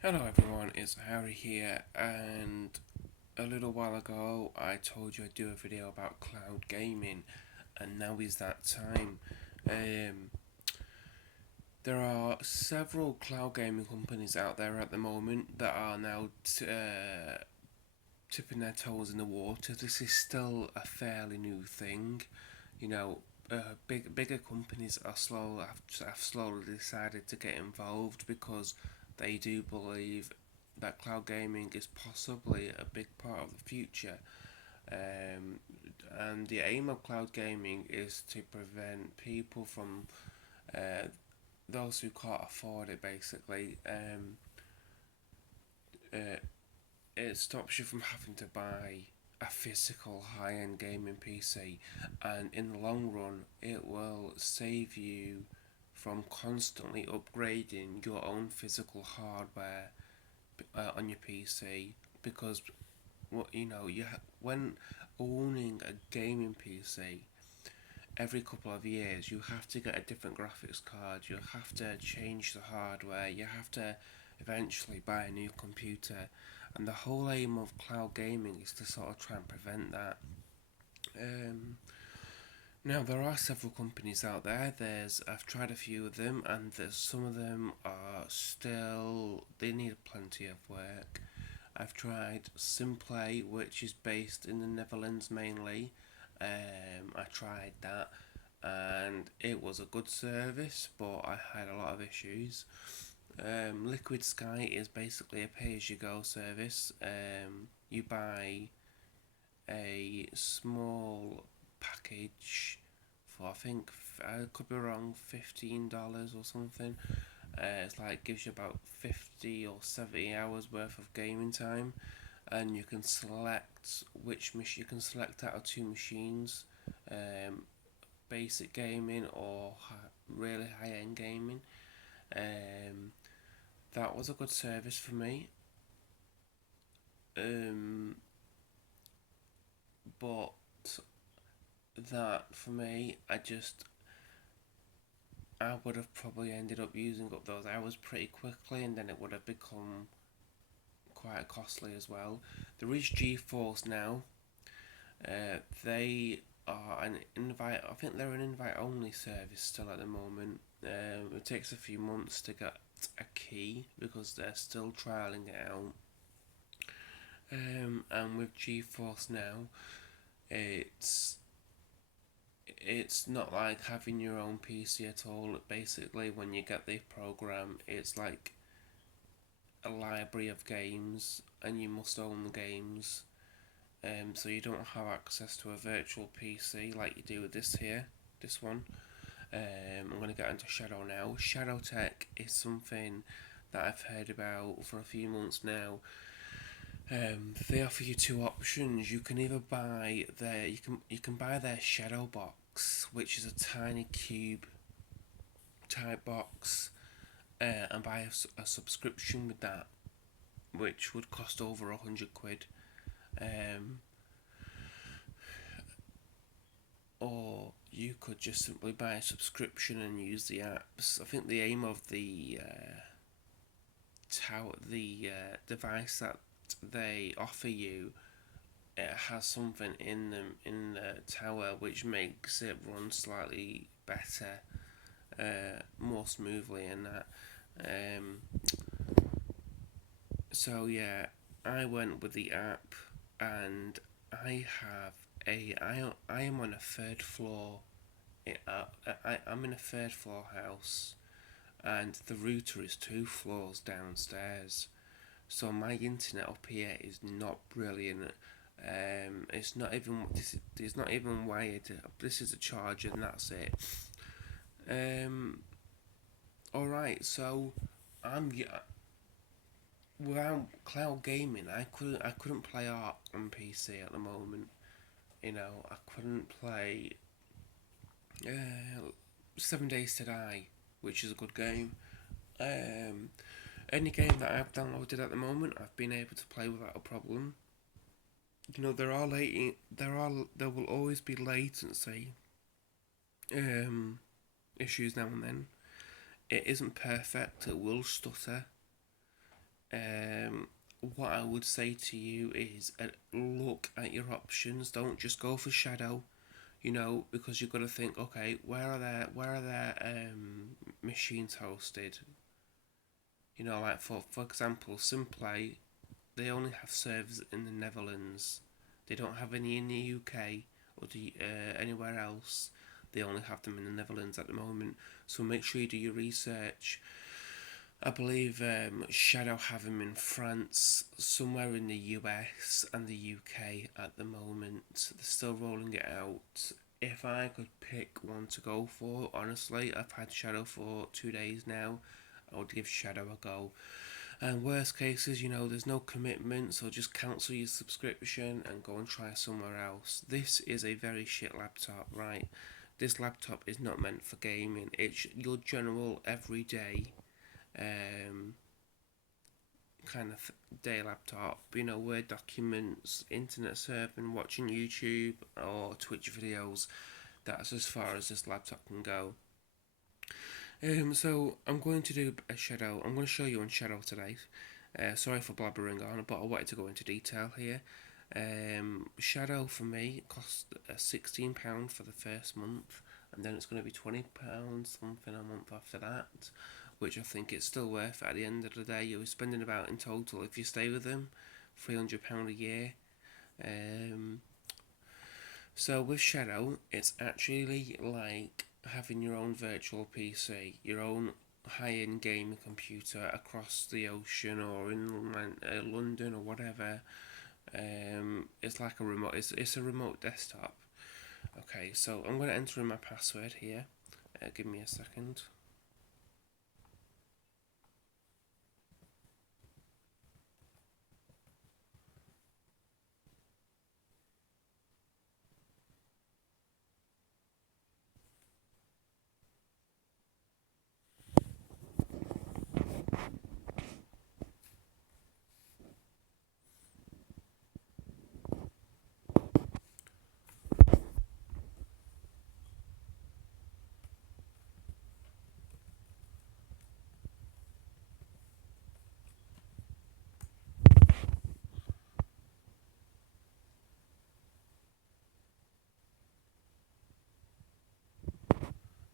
Hello everyone, it's Harry here, and a little while ago I told you I'd do a video about cloud gaming, and now is that time. Um, there are several cloud gaming companies out there at the moment that are now tipping their toes in the water. This is still a fairly new thing, you know. Bigger companies have slowly decided to get involved because they do believe that cloud gaming is possibly a big part of the future. Um, and the aim of cloud gaming is to prevent people from those who can't afford it. Basically, uh, it stops you from having to buy a physical high-end gaming PC, and in the long run, it will save you from constantly upgrading your own physical hardware on your PC because what when owning a gaming PC, every couple of years you have to get a different graphics card, you have to change the hardware, you have to eventually buy a new computer, and the whole aim of cloud gaming is to sort of try and prevent that. Um, Now there are several companies out there. I've tried a few of them, and there's some of them are still they need plenty of work. I've tried Simplay, which is based in the Netherlands mainly. I tried that, and it was a good service, but I had a lot of issues. Liquid Sky is basically a pay-as-you-go service. You buy a small package for I think I could be wrong, $15 or something. It's like gives you about 50 or 70 hours worth of gaming time, and you can select you can select out of two machines, um, basic gaming or really high end gaming. Um, that was a good service for me. Um, but that for me, I would have probably ended up using up those hours pretty quickly, and then it would have become quite costly as well. There is GeForce now. They are an invite. I think they're an invite only service still at the moment. It takes a few months to get a key because they're still trialing it out. And with GeForce now, it's it's not like having your own PC at all. Basically, when you get the program, it's like a library of games, and you must own the games. So you don't have access to a virtual PC like you do with this one. I'm going to get into Shadow now. Shadow Tech is something that I've heard about for a few months now. They offer you two options. You can either buy you can buy their Shadow Box, which is a tiny cube type box, and buy a subscription with that, which would cost over £100. Um, or you could just simply buy a subscription and use the apps. I think the aim of the device that they offer you, it has something in the tower which makes it run slightly better, more smoothly, and that. Um, so yeah, I went with the app, and I have I am on a third floor. I'm in a third floor house, and the router is 2 floors downstairs. So my internet up here is not brilliant. It's not even it's not even wired. This is a charger, and that's it. Um, all right. So I'm yeah, without cloud gaming, I couldn't play art on PC at the moment. I couldn't play uh, 7 Days to Die, which is a good game. Um, any game that I've downloaded at the moment, I've been able to play without a problem. There will always be latency um, issues now and then. It isn't perfect. It will stutter. Um, what I would say to you is look at your options. Don't just go for Shadow. Because you've got to think, okay, where are their machines hosted? Like for example, Simplay, they only have servers in the Netherlands. They don't have any in the UK or anywhere else. They only have them in the Netherlands at the moment. So make sure you do your research. I believe Shadow have them in France, somewhere in the US and the UK at the moment. They're still rolling it out. If I could pick one to go for, honestly, I've had Shadow for 2 days now. I would give Shadow a go. And worst cases, there's no commitment, so just cancel your subscription and go and try somewhere else. This is a very shit laptop, right? This laptop is not meant for gaming. It's your general everyday um, kind of day laptop, Word documents, internet surfing, watching YouTube or Twitch videos. That's as far as this laptop can go. So I'm going to do a Shadow. I'm going to show you on Shadow today. Sorry for blabbering on, but I wanted to go into detail here. Shadow for me cost £16 for the first month, and then it's going to be £20 something a month after that, which I think it's still worth. At the end of the day, you're spending about in total, if you stay with them, £300 a year. So with Shadow, it's actually like having your own virtual PC, your own high-end gaming computer across the ocean or in London or whatever. It's like a remote. It's a remote desktop. Okay, so I'm going to enter in my password here. Give me a second.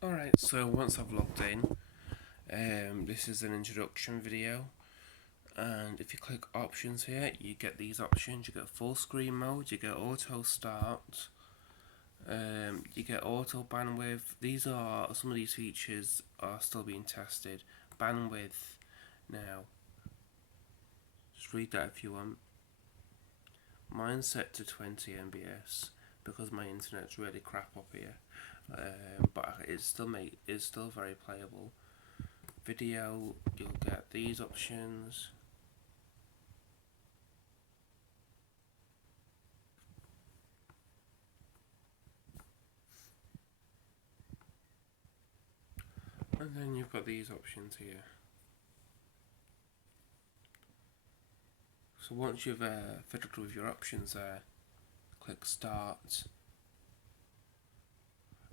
Alright, so once I've logged in, this is an introduction video, and if you click options here, you get these options. You get full screen mode, you get auto start, you get auto bandwidth. These are some of these features are still being tested. Bandwidth now, just read that if you want. Mine's set to 20 mbs because my internet's really crap up here, but it's still very playable. Video, you'll get these options. And then you've got these options here. So once you've fiddled with your options there, click start,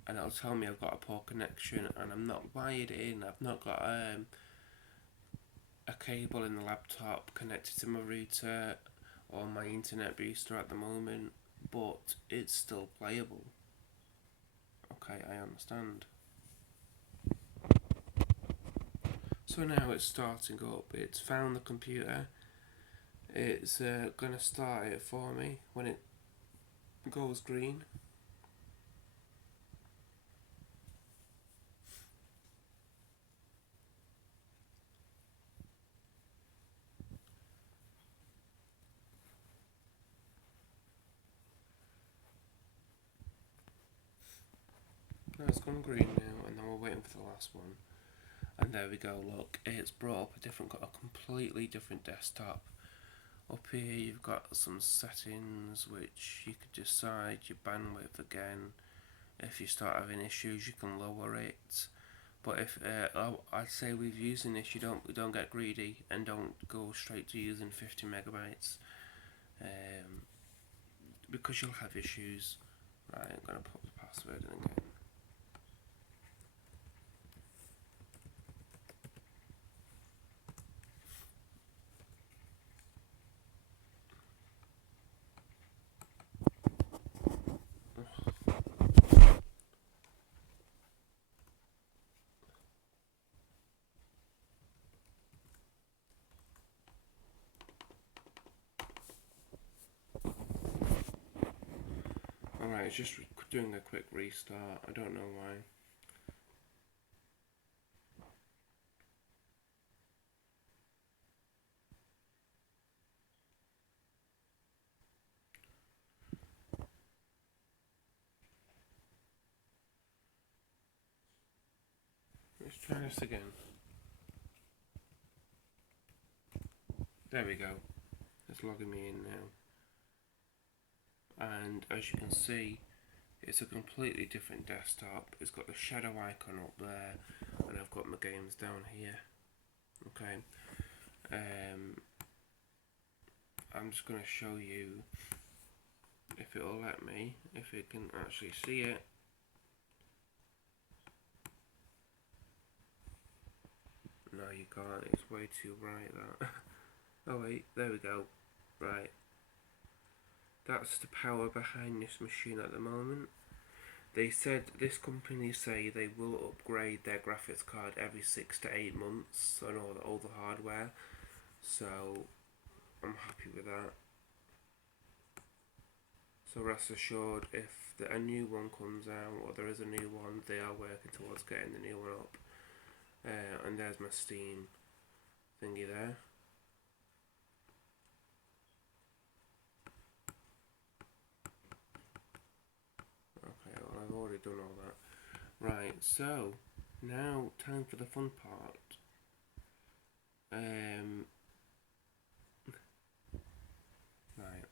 and it'll tell me I've got a poor connection and I'm not wired in. I've not got a cable in the laptop connected to my router or my internet booster at the moment, but it's still playable. Okay, I understand. So now it's starting up. It's found the computer. It's gonna start it for me when it goes green. No, it's gone green now, and then we're waiting for the last one. And there we go. Look, it's brought up a completely different desktop. Up here, you've got some settings which you could decide your bandwidth again. If you start having issues, you can lower it. But if I'd say with using this, you don't get greedy and don't go straight to using 50 megabytes, because you'll have issues. Right, I'm gonna put the password in again. Right, it's just doing a quick restart. I don't know why. Let's try this again. There we go. It's logging me in now. And as you can see, it's a completely different desktop. It's got the shadow icon up there, and I've got my games down here. Okay. I'm just going to show you if it'll let me, if it can actually see it. No, you can't. It's way too bright, that. Oh wait, there we go. Right. That's the power behind this machine at the moment. They said, this company say they will upgrade their graphics card every 6 to 8 months on all the hardware. So I'm happy with that. So rest assured, if a new one comes out, or there is a new one, they are working towards getting the new one up. And there's my Steam thingy there. Okay, well I've already done all that. Right, so now time for the fun part. Right,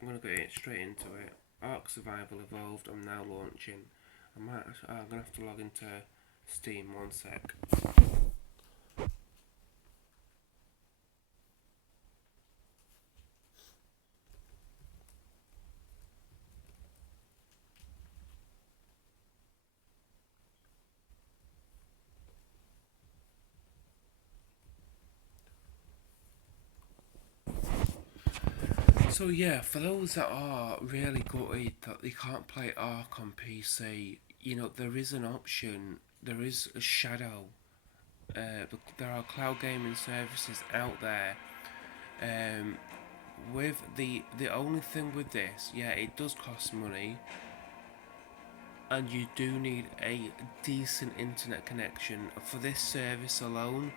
I'm gonna get straight into it. Ark Survival Evolved. I'm now launching. I'm gonna have to log into Steam. One sec. So yeah, for those that are really gutted that they can't play Ark on PC, you know, there is an option. There is a Shadow. There are cloud gaming services out there. With the only thing with this, yeah, it does cost money, and you do need a decent internet connection. For this service alone,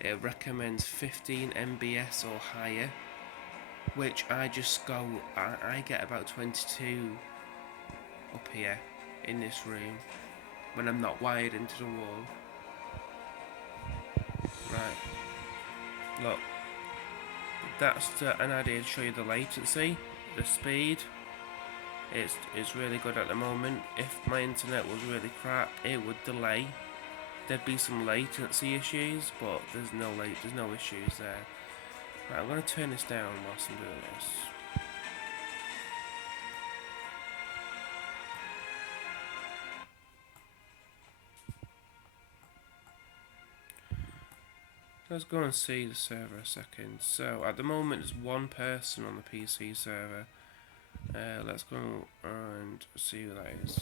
it recommends 15 MBS or higher, which I just go, I get about 22 up here in this room when I'm not wired into the wall. Right, look, that's an idea to show you the latency, the speed. It's really good at the moment. If my internet was really crap, it would delay. There'd be some latency issues, but there's no issues there. Right, I'm gonna turn this down whilst I'm doing this. Let's go and see the server a second. So at the moment there's one person on the PC server. Let's go and see who that is.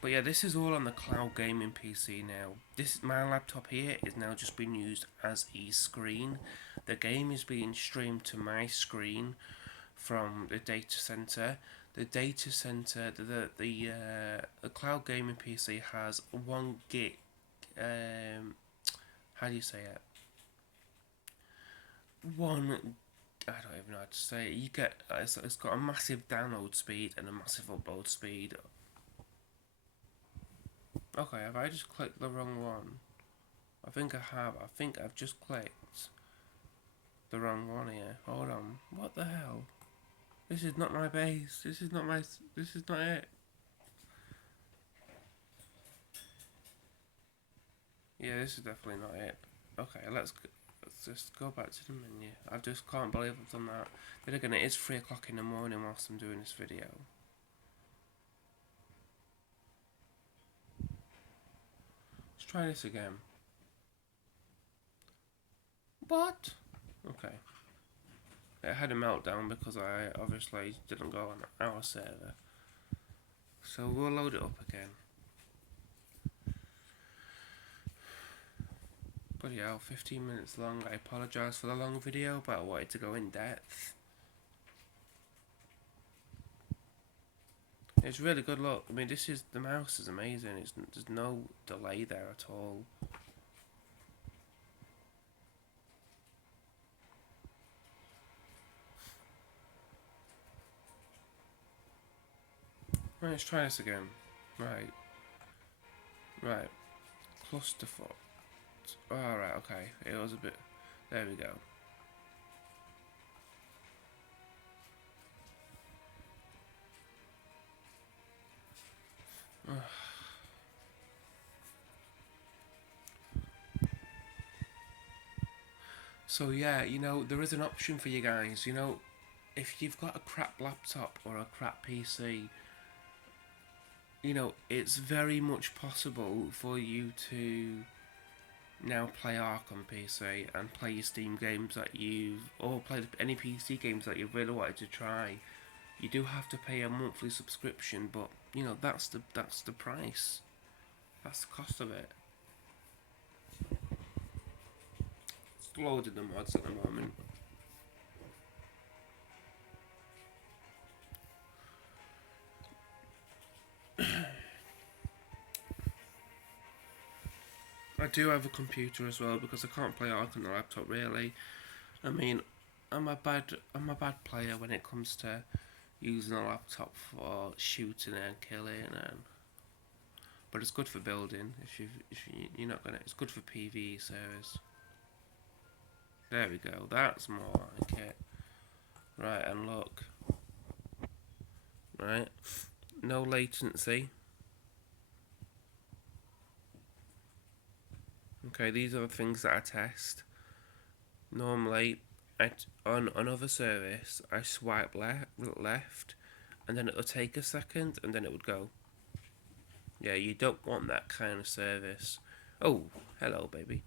But yeah, this is all on the cloud gaming PC now. My laptop here is now just being used as a screen. The game is being streamed to my screen from the data center. The data center, the cloud gaming PC has 1 gig. How do you say it? I don't even know how to say it. You get it's got a massive download speed and a massive upload speed. Okay, have I just clicked the wrong one? I think I have. I think I've just clicked the wrong one here. Hold on. What the hell? This is not my base. This is not it. Yeah, this is definitely not it. Okay, let's just go back to the menu. I just can't believe I've done that. Then again, it is 3 o'clock in the morning whilst I'm doing this video. Let's try this again. What? Okay. It had a meltdown because I obviously didn't go on our server. So we'll load it up again. But yeah, 15 minutes long. I apologise for the long video, but I wanted to go in depth. It's really good. Look, I mean, the mouse is amazing. There's no delay there at all. Right, let's try this again. Right, right. Clusterfuck. Alright, okay. It was a bit. There we go. So yeah, there is an option for you guys. If you've got a crap laptop or a crap PC, it's very much possible for you to now play Ark on PC and play your Steam games or play any PC games that you've really wanted to try. You do have to pay a monthly subscription, but that's the price. That's the cost of it. It's loaded the mods at the moment. I do have a computer as well because I can't play Ark on the laptop really. I mean, I'm a bad player when it comes to using a laptop for shooting and killing but it's good for building you're not gonna. It's good for PvE servers. There we go. That's more like it. Right, and look. Right, no latency. Okay, these are the things that I test. Normally, on another service, I swipe left, and then it'll take a second, and then it would go. Yeah, you don't want that kind of service. Oh, hello, baby.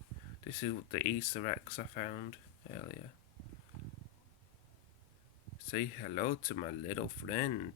This is the Easter eggs I found earlier. Say hello to my little friend.